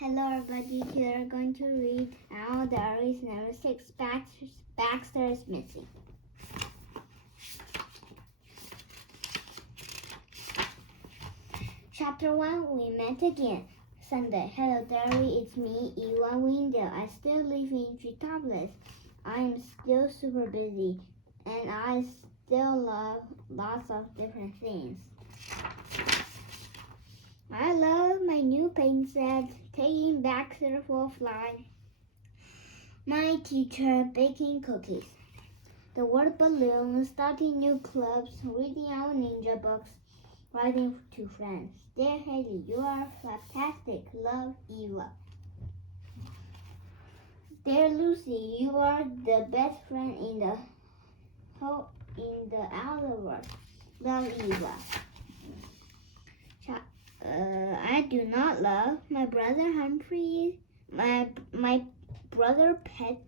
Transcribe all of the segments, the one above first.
Hello everybody, today we're going to read our Diaries number 6, Baxter's Missing. Chapter 1, We Met Again. Sunday. Hello Diary, it's me, Eva Wendell. I still live in Treetopless. I am still super busy, and I still love lots of different things. I love my new paint set, taking Baxter for a fly, my teacher baking cookies, the word balloon, starting new clubs, reading our ninja books, writing to friends. Dear Haley, you are fantastic. Love, Eva. Dear Lucy, you are the best friend in the outer world. Love, Eva. I do not love my brother Humphrey, my brother Pet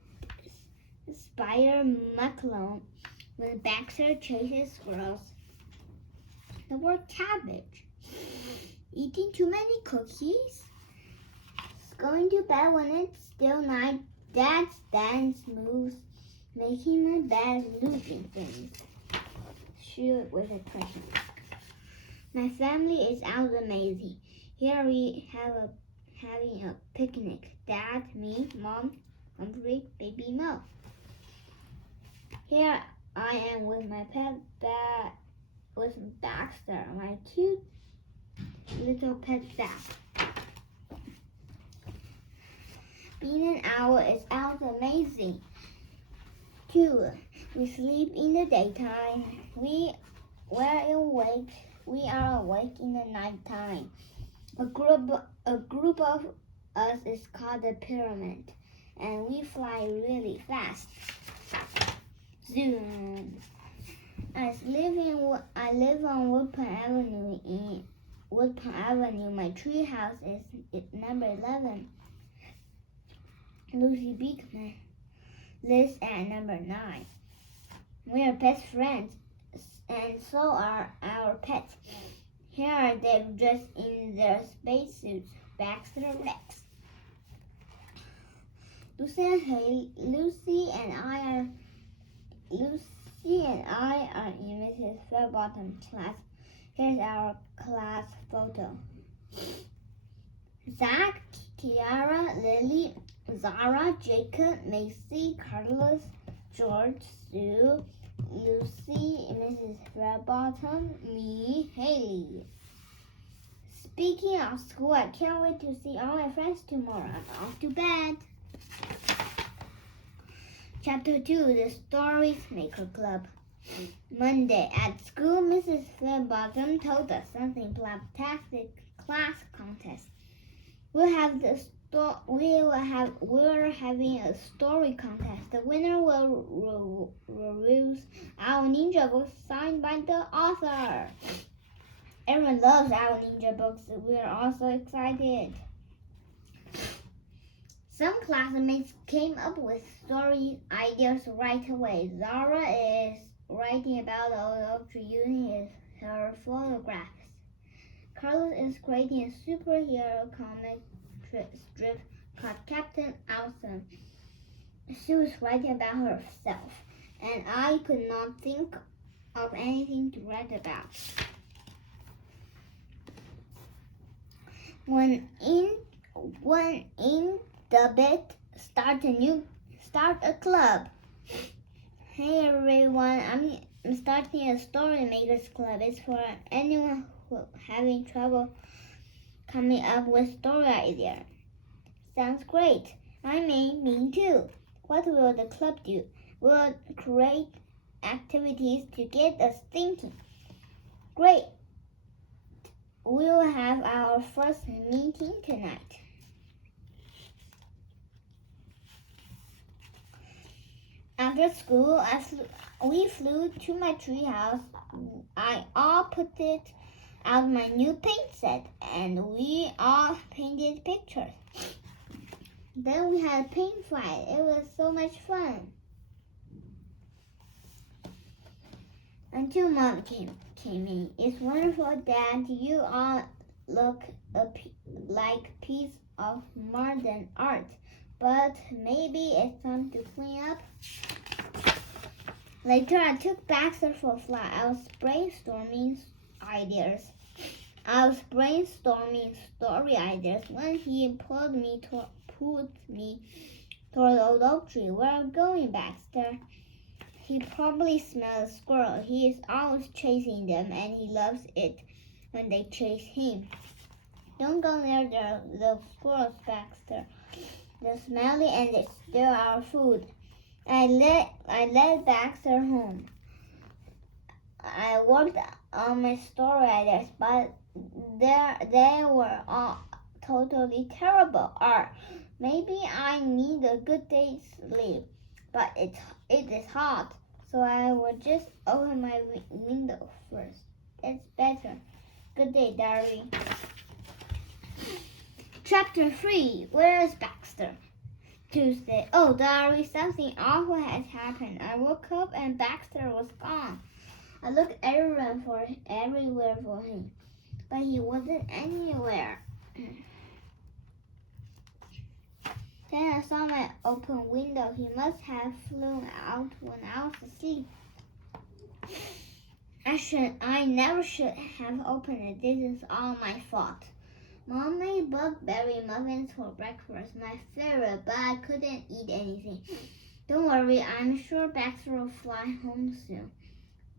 Spider McClone when Baxter chases squirrels. The word cabbage. Eating too many cookies. Going to bed when it's still night. Dad's dance moves. Making my bed, losing things. Shoot with a question. My family is out amazing. Here we having a picnic. Dad, me, Mom, Humphrey, baby Mo. Here I am with my pet with Baxter, my cute little pet bat. Being an owl is out amazing. 2. We sleep in the daytime. We are awake in the nighttime. A group of us is called a pyramid, and we fly really fast. Zoom. I live on Woodpond Avenue. In Woodpond Avenue, my tree house is number 11. Lucy Beekman lives at number 9. We are best friends, and so are our pets. Here are they dressed in their spacesuits. Baxter Rex. Lucy and I are in Mrs. Fairbaugham's class. Here's our class photo. Zach, Tiara, Lily, Zara, Jacob, Macy, Carlos, George, Sue, Lucy, Mrs. Fairbaughm, me, Haley. Speaking of school, I can't wait to see all my friends tomorrow. I'm off to bed. Chapter 2, The Stories Maker Club. Monday at school, Mrs. Fairbaughm told us something fantastic class contest. We're having a story contest. The winner will review our ninja books signed by the author. Everyone loves our ninja books. We're also excited. Some classmates came up with story ideas right away. Zara is writing about Audrey using her photographs. Carlos is creating a superhero comic strip called Captain Awesome. She was writing about herself, and I could not think of anything to write about. When in the bit, start a club. Hey everyone, I'm starting a story makers club. It's for anyone who having trouble coming up with story idea. Sounds great. Me too. What will the club do? We'll create activities to get us thinking. Great. We'll have our first meeting tonight. After school, we flew to my treehouse. I all put it out my new paint set, and we all painted pictures. Then we had a paint fight. It was so much fun. Until Mom came in. It's wonderful that you all look like a piece of modern art, but maybe it's time to clean up. Later, I took Baxter for a fly. I was brainstorming story ideas when he pulled me toward the old oak tree. Where are you going, Baxter? He probably smelled a squirrel. He is always chasing them, and he loves it when they chase him. Don't go near the squirrels, Baxter. They're smelly and they steal our food. I led Baxter home. I worked on my story ideas, but they were all totally terrible. Maybe I need a good day's sleep, but it is hot, so I will just open my window first. It's better. Good day, Diary. Chapter 3. Where is Baxter? Tuesday. Oh, Diary, something awful has happened. I woke up and Baxter was gone. I looked everywhere for him, but he wasn't anywhere. Then I saw my open window. He must have flown out when I was asleep. I never should have opened it. This is all my fault. Mom made blackberry muffins for breakfast, my favorite, but I couldn't eat anything. Don't worry, I'm sure Baxter will fly home soon.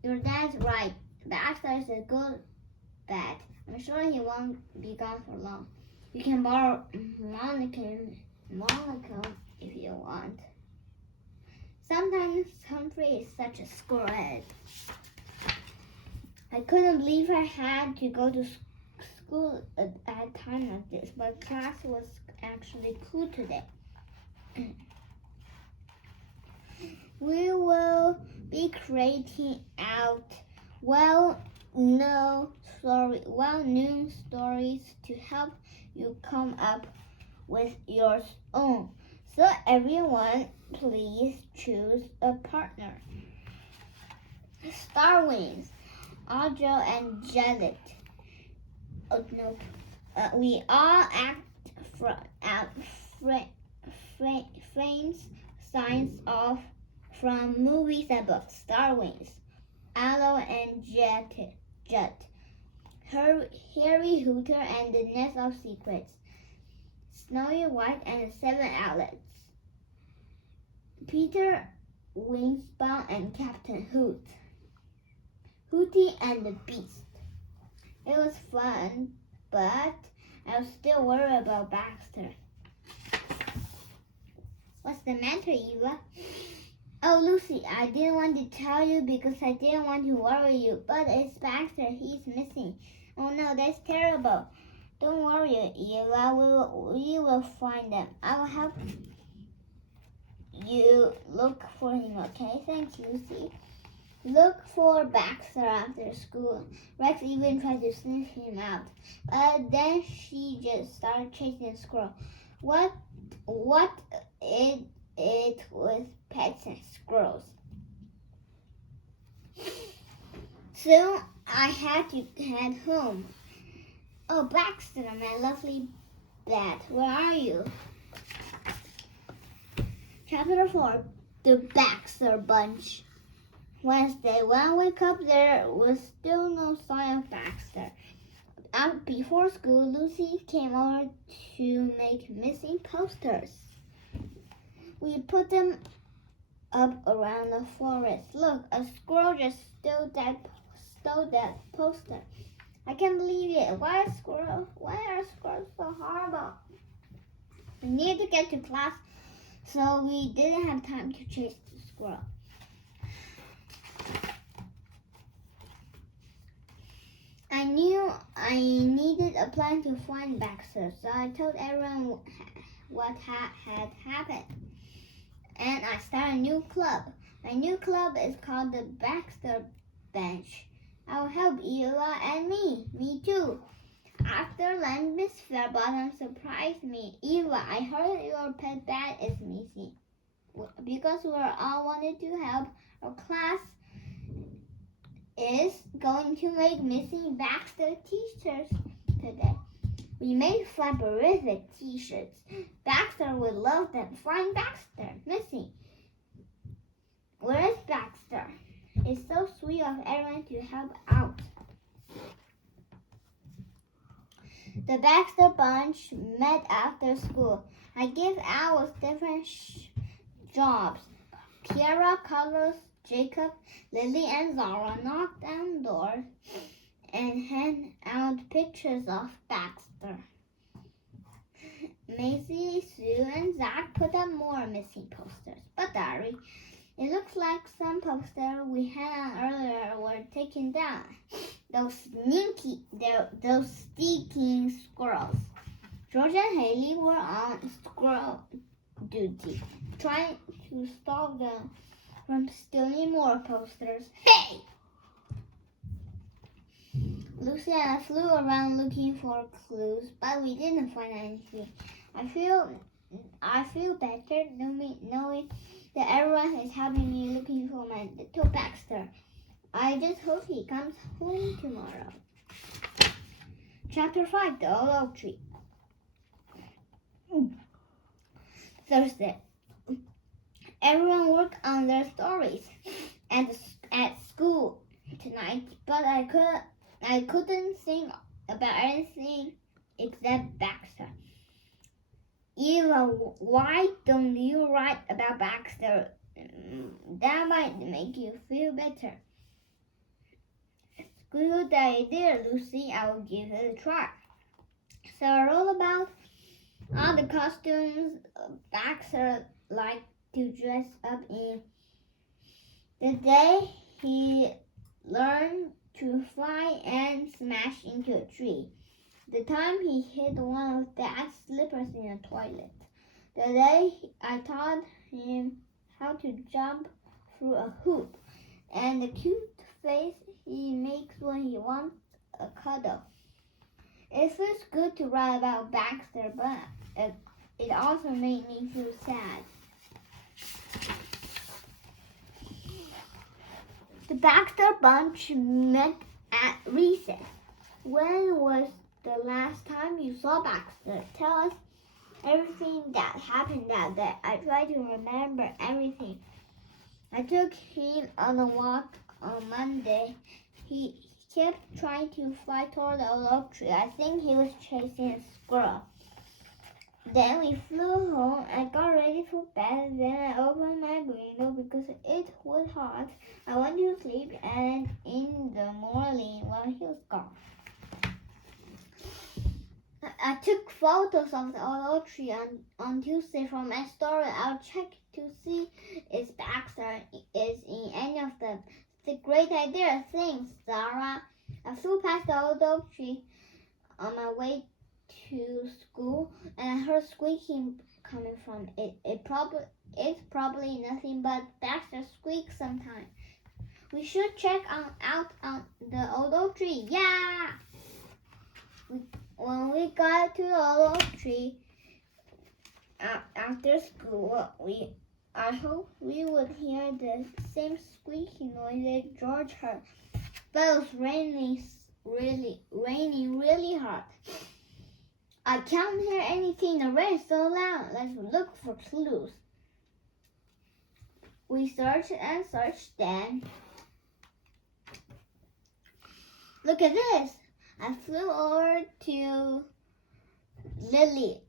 Your dad's right. Baxter is a good bat. I'm sure he won't be gone for long. You can borrow Monica if you want. Sometimes Humphrey is such a squirrel. I couldn't believe I had to go to school at a time like this, but class was actually cool today. We will be creating out well-known stories to help you come up with your own. So everyone, please choose a partner. Starwings, Audrey and Janet. Oh, nope. We all act frames signs off from movies and books. Starwings, Aloe and Jet. Harry Hooter and the Nest of Secrets. Snowy White and the Seven Outlets. Peter Wingspan and Captain Hoot. Hootie and the Beast. It was fun, but I was still worried about Baxter. What's the matter, Eva? Oh, Lucy, I didn't want to tell you because I didn't want to worry you, but it's Baxter. He's missing. Oh no, that's terrible. Don't worry, Eva. We will find them. I will help you look for him, okay? Thanks, Lucy. Look for Baxter after school. Rex even tried to sniff him out, but then she just started chasing the squirrel. What it with pets and squirrels. Soon I had to head home. Oh, Baxter, my lovely bat, where are you? Chapter 4. The Baxter Bunch. Wednesday, when I woke up, there was still no sign of Baxter. Before school, Lucy came over to make missing posters. We put them up around the forest. Look, a squirrel just stole that poster. I can't believe it. Why are squirrels so horrible? We needed to get to class, so we didn't have time to chase the squirrel. I knew I needed a plan to find Baxter, so I told everyone what had happened. And I started a new club. My new club is called the Baxter Bench. I'll help Eva and me too. After lunch, Miss Fairbottom surprised me. Eva, I heard your pet bat is missing. Because we all wanted to help, our class is going to make missing Baxter t-shirts today. We made flabberrific t-shirts. Baxter would love them. Find Baxter. Missing. Where is Baxter? It's so sweet of everyone to help out. The Baxter bunch met after school. I gave Alice different jobs. Kiara, Carlos, Jacob, Lily, and Zara knocked on doors and handed out pictures of Baxter. Macy, Sue, and Zach put up more missing posters. But Diary, it looks like some posters we had on earlier were taken down. Those sneaking squirrels. George and Haley were on squirrel duty, trying to stop them from stealing more posters. Hey! Lucy and I flew around looking for clues, but we didn't find anything. I feel better knowing that everyone is helping me looking for my little Baxter. I just hope he comes home tomorrow. Chapter 5, The Old Oak Tree. Thursday. Everyone worked on their stories at school tonight, but I couldn't think about anything except Baxter. Eva, why don't you write about Baxter? That might make you feel better. Good idea, Lucy. I will give it a try. So I wrote about all the costumes Baxter liked to dress up in. The day he learned to fly and smash into a tree. The time he hit one of Dad's slippers in a toilet. The day I taught him how to jump through a hoop. And the cute face he makes when he wants a cuddle. It feels good to write about Baxter, but it also made me feel sad. The Baxter bunch met at recess. When was the last time you saw Baxter? Tell us everything that happened that day. I try to remember everything. I took him on a walk on Monday. He kept trying to fly toward the old oak tree. I think he was chasing a squirrel. Then we flew home. I got ready for bed. Then I opened my window because it was hot. I went to sleep, and in the morning, while he was gone, I took photos of the old oak tree on Tuesday for my story. I'll check to see if Baxter is in any of them. It's a great idea. Thanks, Zara. I flew past the old oak tree on my way to school, and I heard squeaking coming from it. It's probably nothing but Baxter squeaks sometimes. We should check out on the old oak tree. Yeah! When we got to the old oak tree after school, I hoped we would hear the same squeaking noise that George heard. But it was raining really hard. I can't hear anything. The rain is so loud. Let's look for clues. We searched and searched. Then, look at this. I flew over to Lily.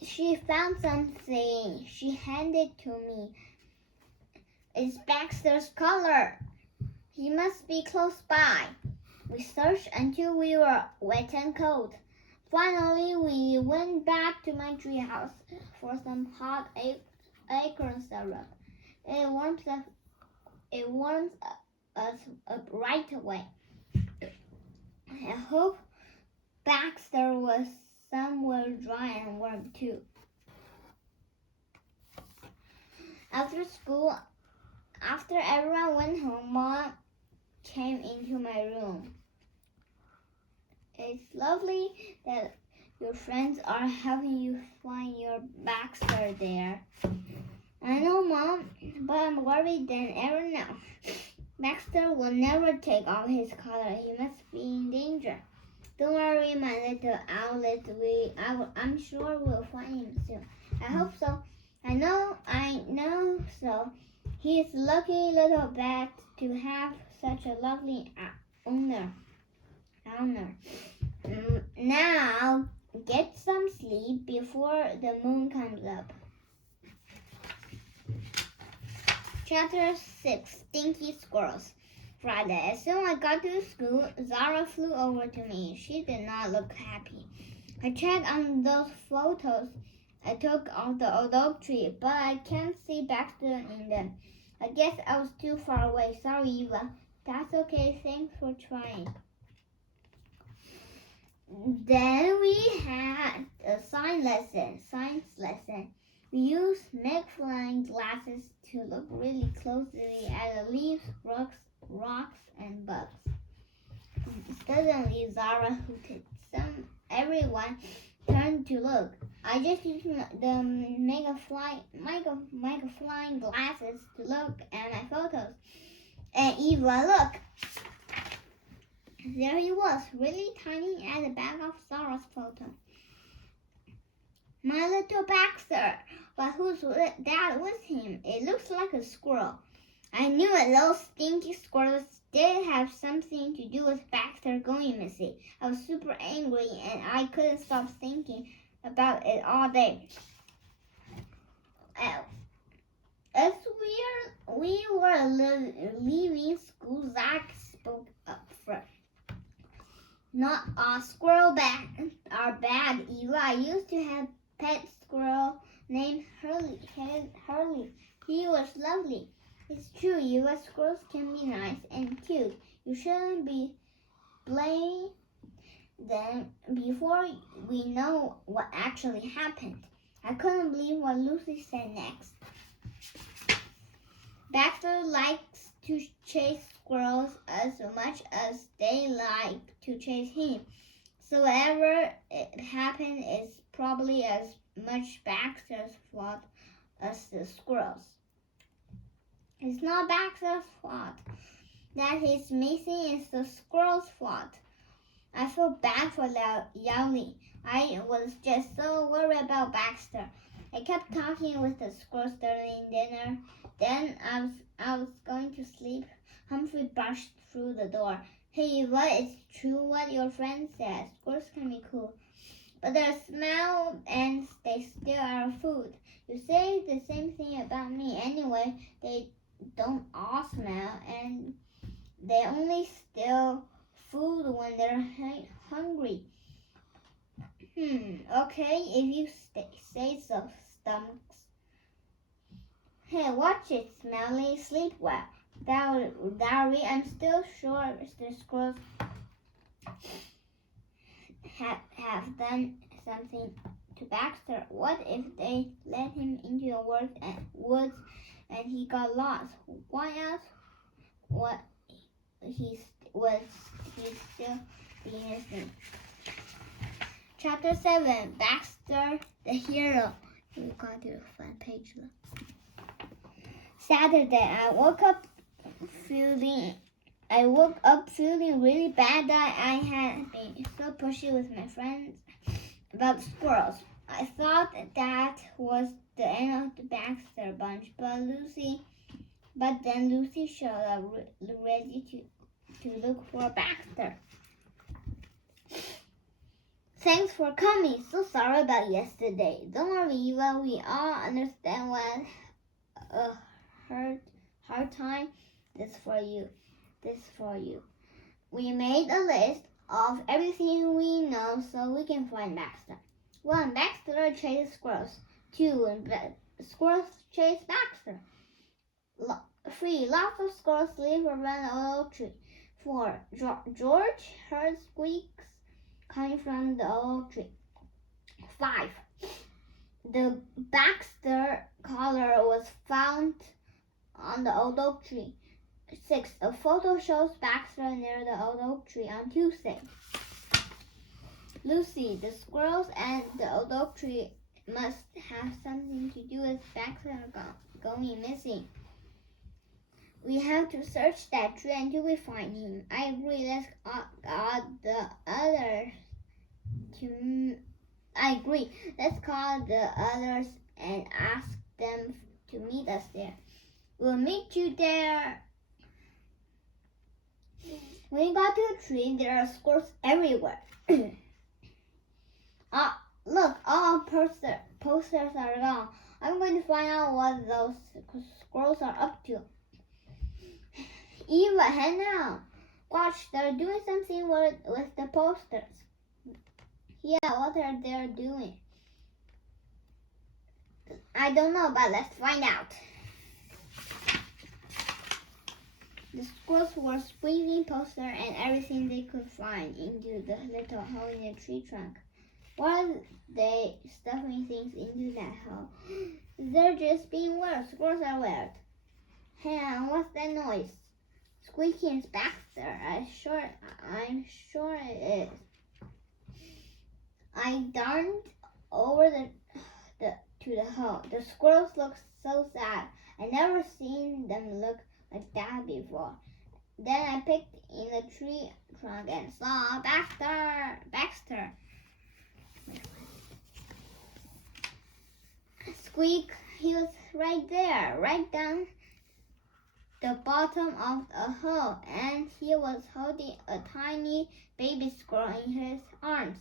She found something. She handed it to me. It's Baxter's collar. He must be close by. We searched until we were wet and cold. Finally, we went back to my treehouse for some hot acorn syrup. It warms us up right away. I hope Baxter was somewhere dry and warm too. After school, after everyone went home, Mom came into my room. It's lovely that your friends are helping you find your Baxter there. I know, Mom, but I'm worried than ever now. Baxter will never take off his collar. He must be in danger. Don't worry, my little owlet. I'm sure we'll find him soon. I hope so. I know so. He's lucky little bat to have such a lovely owner. Now, get some sleep before the moon comes up. Chapter 6, Stinky Squirrels. Friday. As soon as I got to school, Zara flew over to me. She did not look happy. I checked on those photos I took of the old oak tree, but I can't see Baxter in them. I guess I was too far away. Sorry, Eva. That's okay. Thanks for trying. Then we had a science lesson. We used magnifying glasses to look really closely at the leaves, rocks, and bugs. Suddenly, Zara hooted. Everyone turned to look. I just used the magnifying glasses to look at my photos. And Eva, look! There he was, really tiny at the back of Zara's photo. My little Baxter! But who's that with him? It looks like a squirrel. I knew it. Those stinky squirrels did have something to do with Baxter going missing. I was super angry and I couldn't stop thinking about it all day. As we were leaving school, Zach spoke up first. Not a squirrel are bad, Eva. I used to have a pet squirrel named Hurley. He was lovely. It's true, Eva. Squirrels can be nice and cute. You shouldn't be blaming them before we know what actually happened. I couldn't believe what Lucy said next. Baxter likes to chase squirrels as much as they like to chase him. So whatever happened is probably as much Baxter's fault as the squirrels. It's not Baxter's fault. That he's missing is the squirrel's fault. I feel bad for Yowli. I was just so worried about Baxter. I kept talking with the squirrels during dinner. Then I was going to sleep. Humphrey burst through the door. Hey, what is true what your friend says? Squirrels can be cool, but they smell and they steal our food. You say the same thing about me. Anyway, they don't all smell and they only steal food when they're hungry. Okay, if you say so, Stumps. Hey, watch it, Smelly. Sleep well. Diary, I'm still sure the squirrels have done something to Baxter. What if they let him into the woods and he got lost? Why else would he still be missing? Chapter 7, Baxter the Hero. We got to the front page. Saturday, I woke up feeling really bad that I had been so pushy with my friends about squirrels. I thought that was the end of the Baxter bunch, but then Lucy showed up ready to look for Baxter. Thanks for coming. So sorry about yesterday. Don't worry, Eva. We all understand what a hard time this for you. We made a list of everything we know so we can find Baxter. 1. Baxter chases squirrels. 2. Squirrels chase Baxter. 3. Lots of squirrels live around the oak tree. 4. George heard squeaks coming from the oak tree. 5. The Baxter collar was found on the old oak tree. 6. A photo shows Baxter near the old oak tree on Tuesday. Lucy, the squirrels and the old oak tree must have something to do with Baxter going missing. We have to search that tree until we find him. I agree. Let's call the others I agree. Let's call the others and ask them to meet us there. We'll meet you there. When we got to the tree, there are squirrels everywhere. Look, all posters are gone. I'm going to find out what those squirrels are up to. Eva, Hannah, watch, they're doing something with the posters. Yeah, what are they doing? I don't know, but let's find out. The squirrels were squeezing posters and everything they could find into the little hole in the tree trunk. Why are they stuffing things into that hole? They're just being weird. Squirrels are weird. Hey, what's that noise? Squeaking is Baxter. I'm sure it is. I darted over to the hole. The squirrels looked so sad. I never seen them look like that before. Then I picked in the tree trunk and saw Baxter. Squeak, he was right there, right down the bottom of the hole, and he was holding a tiny baby squirrel in his arms.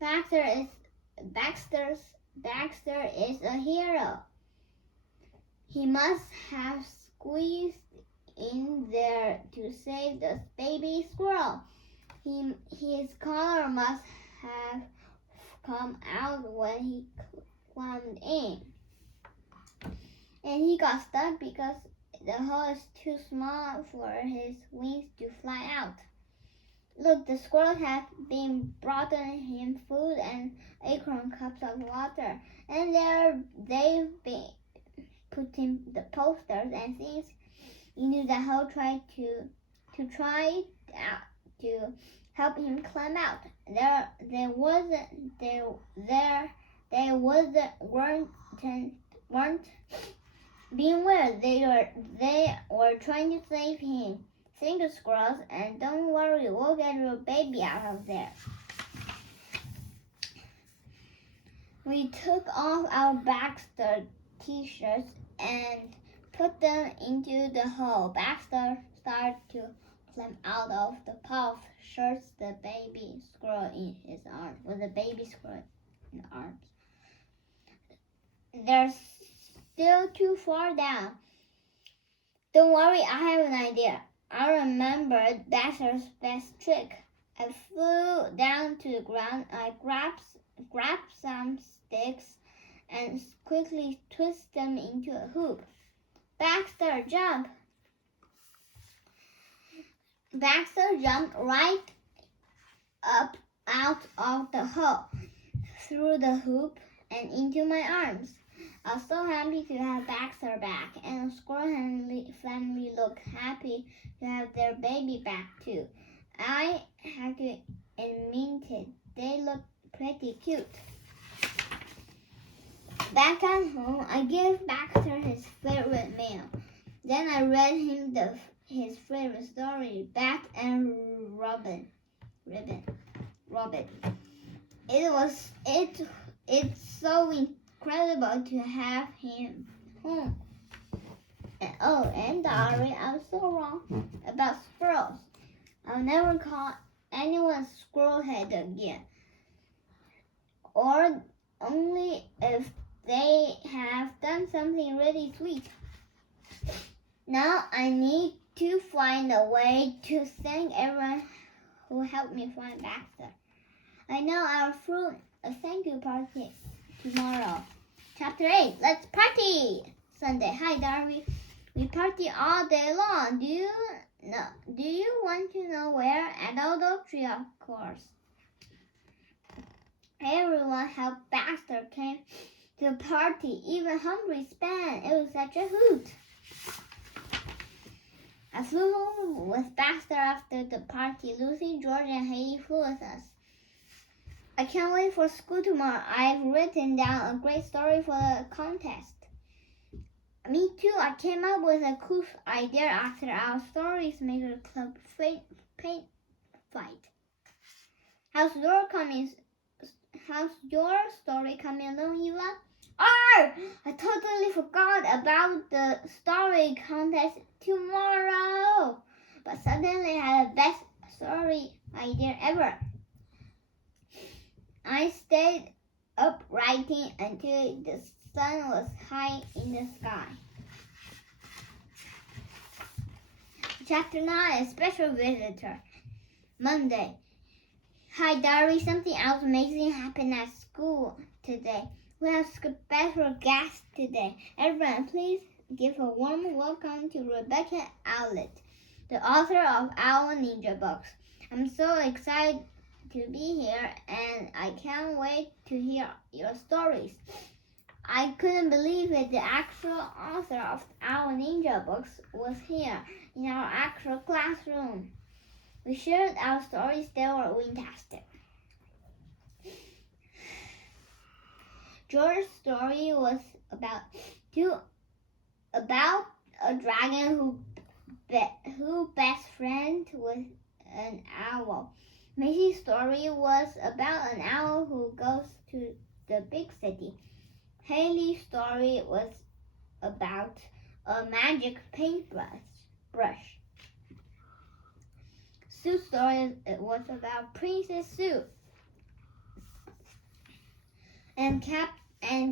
Baxter is a hero. He must have squeezed in there to save the baby squirrel. His collar must have come out when he climbed in. And he got stuck because the hole is too small for his wings to fly out. Look, the squirrels have been bringing him food and acorn cups of water, and they've been putting the posters and things into the hole try to help him climb out. Weren't being weird. They were trying to save him. Thank you, squirrels, and don't worry, we'll get your baby out of there. We took off our Baxter t-shirts and put them into the hole. Baxter started to climb out of the pile of shirts the baby squirrel in his arms. With the baby squirrel in the arms. They're still too far down. Don't worry, I have an idea. I remembered Baxter's best trick. I flew down to the ground. I grabbed some sticks and quickly twisted them into a hoop. Baxter, jump! Baxter jumped right up out of the hole, through the hoop, and into my arms. I was so happy to have Baxter back, and the squirrel family looked happy to have their baby back too. I had to admit it, they looked pretty cute. Back at home, I gave Baxter his favorite meal. Then I read him his favorite story, Bat and Robin. It's so incredible to have him home. And Diary, I was so wrong about squirrels. I'll never call anyone squirrelhead again. Or only if they have done something really sweet. Now I need to find a way to thank everyone who helped me find Baxter. I know I'll throw a thank you party tomorrow. Chapter 8, let's party! Sunday, hi Darby. We party all day long. Do you want to know where? At Old Oak Tree, of course. Everyone helped Baxter came to the party, even Hungry Span. It was such a hoot. I flew home with Baxter after the party. Lucy, George, and Haley flew with us. I can't wait for school tomorrow. I've written down a great story for the contest. Me too. I came up with a cool idea after our Stories Maker Club paint fight. How's your story coming along, Eva? I totally forgot about the story contest tomorrow. But suddenly I had the best story idea ever. I stayed up writing until the sun was high in the sky. Chapter 9, a special visitor. Monday. Hi, Diaries. Something else amazing happened at school today. We have special guests today. Everyone, please give a warm welcome to Rebecca Owlet, the author of Owl Ninja books. I'm so excited to be here, and I can't wait to hear your stories. I couldn't believe it. The actual author of Owl Ninja books was here in our actual classroom. We shared our stories. They were fantastic. George's story was about a dragon who best friend with an owl. Macy's story was about an owl who goes to the big city. Haley's story was about a magic paintbrush. Sue's story was about Princess Sue. And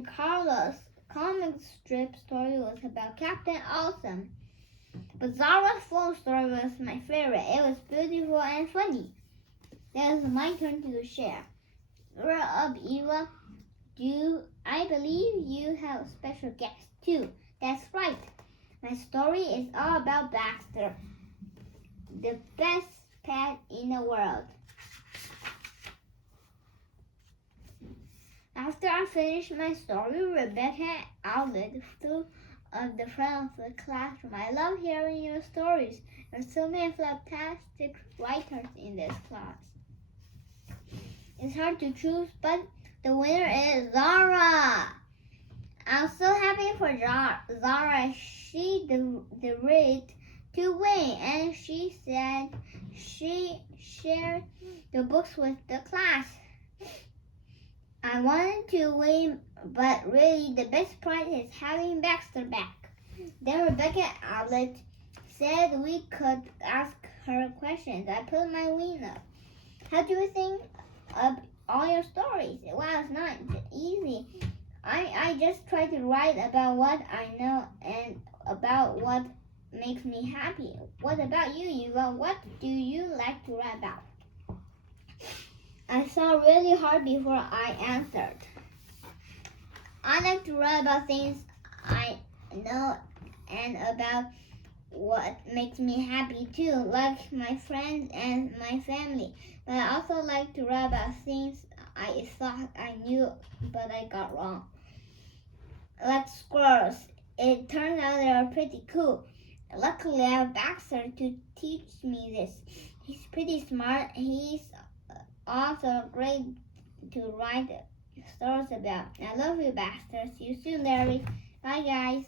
Carla's comic strip story was about Captain Awesome. But Zara's full story was my favorite. It was beautiful and funny. Now it's my turn to share. You're up, Eva. I believe you have a special guest too. That's right. My story is all about Baxter, the best pet in the world. After I finished my story, Rebecca Owlet flew at the front of the classroom. I love hearing your stories. There's so many fantastic writers in this class. It's hard to choose, but the winner is Zara. I'm so happy for Zara. She decided to win, and she said she shared the books with the class. I wanted to win, but really the best part is having Baxter back. Then Rebecca Owlet said we could ask her questions. I put my win up. How do you think of all your stories? Well, it's not easy. I just try to write about what I know and about what makes me happy. What about you, Eva? What do you like to write about? I thought really hard before I answered. I like to write about things I know and about what makes me happy too, like my friends and my family. But I also like to write about things I thought I knew but I got wrong. Like squirrels. It turns out they are pretty cool. Luckily, I have Baxter to teach me this. He's pretty smart. He's also great to write stories about. I love you, Baxter. See you soon, Larry. Bye, guys.